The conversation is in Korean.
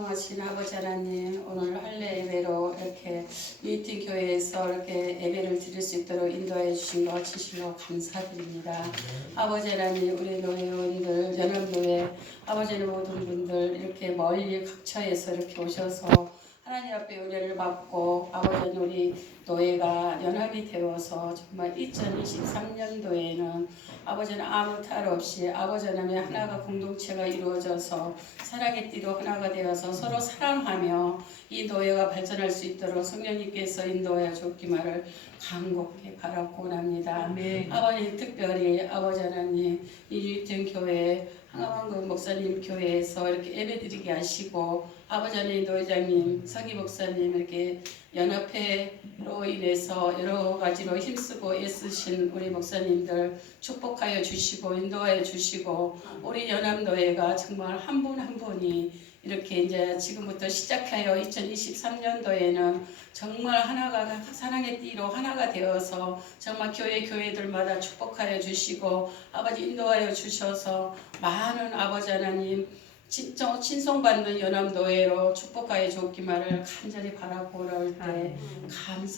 성하신 아버지 하나님 오늘 할례 예배로 이렇게 미팅 교회에서 이렇게 예배를 드릴 수 있도록 인도해 주신 것 진실로 감사드립니다. 아버지 하나님 우리 노회원들 연합노회 아버지의 모든 분들 이렇게 멀리 각처에서 이렇게 오셔서 하나님 앞에 은혜를 받고 아버지 우리 노예가 연합이 되어서 정말 2023년도에는 아버지는 아무 탈 없이 아버지 하나님의 하나가 공동체가 이루어져서 사랑의 띠로 하나가 되어서 서로 사랑하며 이 노예가 발전할 수 있도록 성령님께서 인도하여 줬기만을 간곡히 바라고 납니다. 아멘. 아버님 특별히 아버지 하나님 이 유이튼 교회 항암원금 목사님 교회에서 이렇게 예배드리게 하시고 아버지 하나님 노회장님 서기 목사님 이렇게 연합회로 인해서 여러 가지로 힘쓰고 애쓰신 우리 목사님들 축복하여 주시고 인도하여 주시고 우리 연합노회가 정말 한 분한 분이 이렇게 이제 지금부터 시작하여 2023년도에는 정말 하나가 사랑의 띠로 하나가 되어서 정말 교회 교회들마다 축복하여 주시고 아버지 인도하여 주셔서 많은 아버지 하나님 친정 친송받는 연합노회로 축복하여 줬기만을 간절히 바라고 그럴 때 감사.